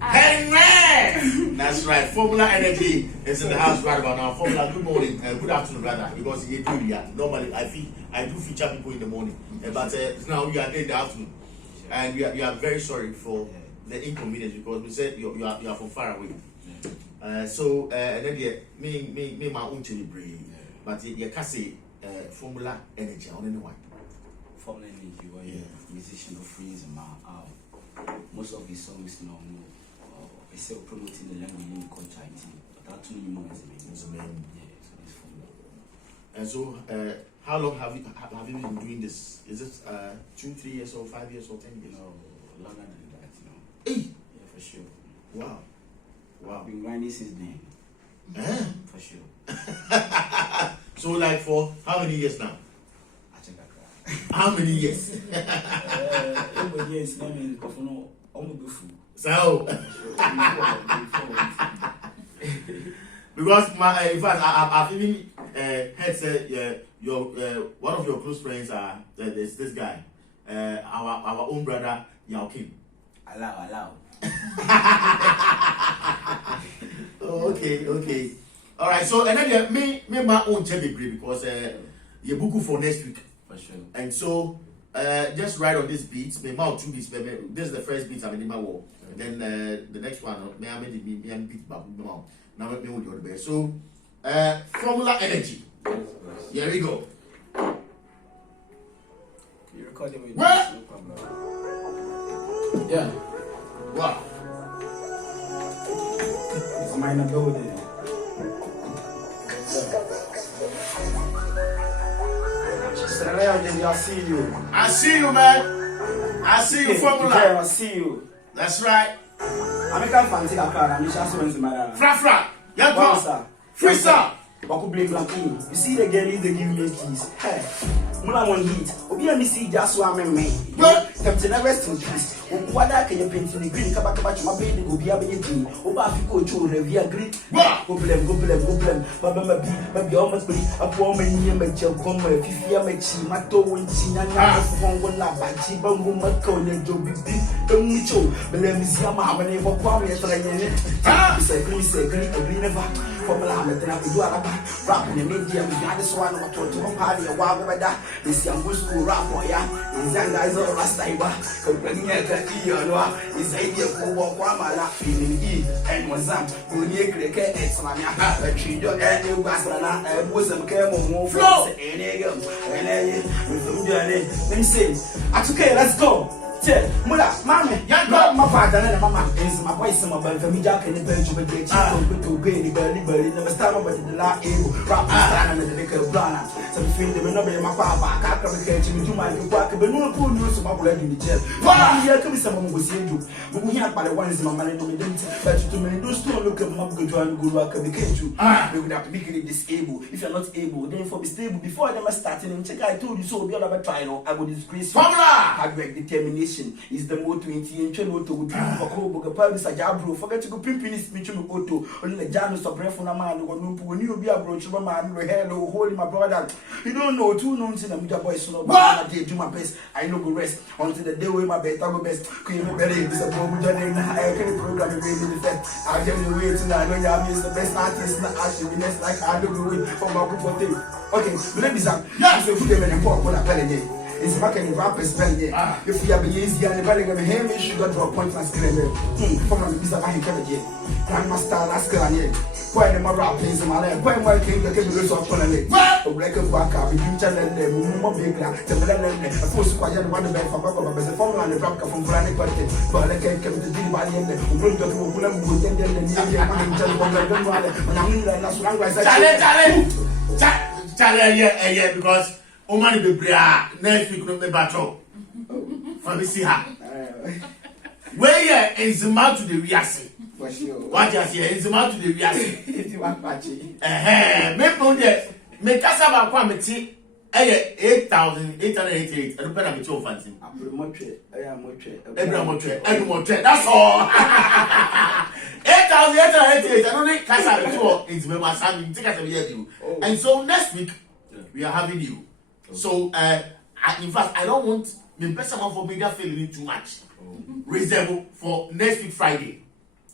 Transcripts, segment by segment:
Henry! That's right. Formula Energy is in the house right about now. Formula, good morning and good afternoon, brother. Because normally I do feature people in the morning, but now we are in the afternoon, and we are very sorry for the inconvenience because we said you are from far away. So and then me my own chili breed, but you can say Formula Energy on anyone. Formula Energy, where musician of Freestyle. Most of his songs now is still promoting the language in culture. But that too many more is the main. Yeah, so this Formula. And so, how long have you been doing this? Is it 2, 3 years or 5 years or 10 years? No, longer than that, Hey! Yeah, for sure. Wow. I've been grinding since then. For sure. So, like, for how many years now? I check that. How many years? Every year is named So, because in fact, I've even heard say your one of your close friends are there's this guy, our own brother Yao Kim. Allow. Oh, okay. All right. So and then me my own degree because you book for next week. For sure. And so just write on this beat. Maybe 2 beats. This is the first beat I'm in my wall. Then the next one, may I beat back now. Now let me hold your best. So Formula Energy. Here we go. You recording with what? No problem. Yeah. Wow. It's mine building. I see you. I see you, man. I see you, Formula. I see you. That's right. I'm a fancy car. I'm just going to Fra. Yeah, boss. Freestyle. You see the girl is the give me keys. Hey, Mula one heat. Obi and me see just one me. Captain, rest in peace. What I can you paint in the green kabaka my baby will be able to Oba Fico to revere green. Go blame. Baba maybe almost be a poor man near my child come where Fifia Machi, Mato, and China, one lap by Chibongo Mako, and Joby, don't meet you. But let me see how many for Kwame and say, green never. Formula, and then I will do a rap in the media. We got this one or to a party a while over that. This young school rap boy, is that guys all last time. Complaining at the is idea for Wamala feeling E and Wazam, who near Cricket, Exmania, a tree, your annual Basana, and Bosom came on flow, and Egum, and let me say, okay, let's go. Mula, mammy, young girl, my father and mamma is my voice in my bed for me, Jack and the bench of a gate. To Granny Berry, never start over the La Able, rap and the liquor brana. Some feel the number of my papa, I can't catch him to my work, but no poor news of my blood in the jail. Why, here comes someone who see you. But we have by the ones in my money, but to me, those two look at Mom go to good work and became you. They would have to be disabled. If you're not able, then for be stable before them starting and check. I told you so, be all about trial. I would disgrace you. Hard work, determination. Is the motto in TN auto with a purpose a jabro. Forget to go pimping this speech on auto. Only the Janus of Brefona man when you be a brooch of a man, hello, holding my brother. You don't know 2 noons in a media boy, so I did do my best. I know go rest until the day where my best. I go best. Queen of Belly is a bomb. I can program a baby effect. I'll tell you wait till I know you have the best artist. Not actually next like I do wait for my group of things. Okay, let me say, yes, if you them in a pork when I play again. It's back in the rappers spell it. If we have a easy and the belly of him, you should go to a point and scream. From the piece of my head, Grandmaster last girl, why the more rap is in my leg? Why my king the cable of Colonel? A record back up, you tell them, the force quiet one of them from Baba, but the phone and the rap from Granny Party. But I can't come to the body and the room to Pulam would then the man tell you when I'm in the last one. Charlie, because. Omani be bria next week no me battle. For me see her. Where here is the mouth to the wiase. For sure. What you say is the mouth to the wiase. It's one patchy. Me pon there. Me kasa ba kwa me ti 8,888. I don't pay na me to fancy. Every that's all. 8,888. I don't need kasa me to. It's me my son. Take us a year. And so next week we are having you. So, in fact, I don't want the person for media feeling too much. Reserve for next week Friday.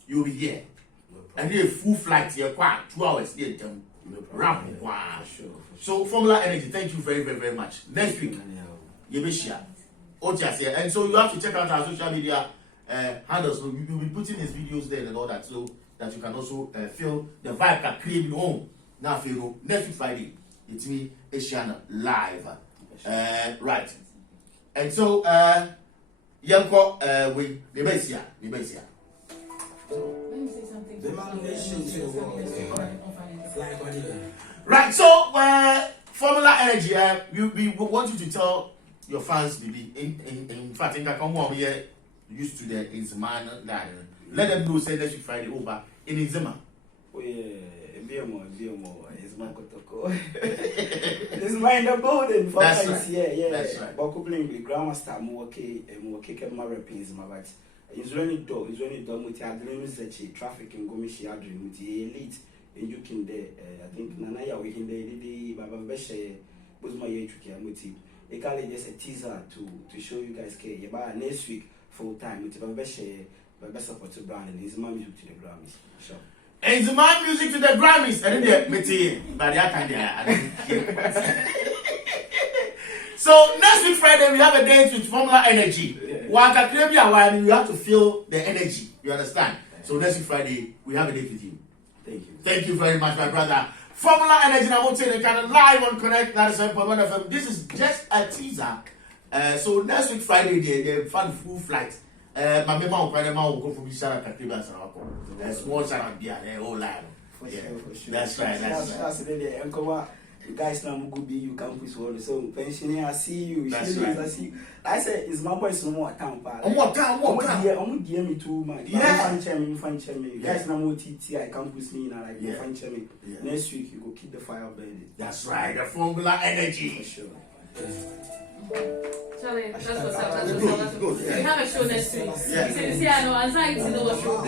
you'll be here. And then a full flight here, 2 hours here, ramp. Wow. So Formula Energy, thank you very, very, very much. Next week, you will share. And so you have to check out our social media handles. So we'll be putting his videos there and all that, so that you can also feel the vibe that creating home. Now, next week Friday, it's me, Asiana, live. Right. And so, Yanko, with Nebesia. Let me say something. Right, so Formula Energy, we want you to tell your fans, maybe in fact, in Kakamwa, we are used to the Inzman. Let them know, say next week Friday over in Inzema. Oh, yeah, it's my Kotoko. It's my in the building for That's right. Right. Yeah. That's right. But coupling with grandmaster, more kick my rapping my right. It's really done with your dreams that traffic and gomishi dream with the elite. And you can there, I think Nanaya we can the Baba Beshe was my age with you. It can just a teaser to show you guys care about next week full time with Baba Beshe, Baba support to brand and his mom music to the Grammys. Sure. And the man music to the Grammys, and then they but that kind So next week Friday we have a date with Formula Energy. Waka Krabia, while you have to feel the energy. You understand? So next week Friday we have a date with you. Thank you. Thank you very much, my brother. Formula Energy, I won't say they can live on Connect 97.1 FM. This is just a teaser. So next week Friday they fun full flight. My mama will go from Sarah Kakiba small Sarah beer, they all live. For sure. That's right. That's the Uncle. You guys now go be you campus all so pensioner. I see you. That's right. I see you. I say it's my boy some more time. More time. I'm give me too much. Yeah. Fan chairman. You guys now more TT. I campus me now like fan chairman. Next week you go keep the fire burning. That's right. The Formula Energy. For sure. Charlie, that's what's up. We have a show next week. Yeah. See, I know anxiety, no show.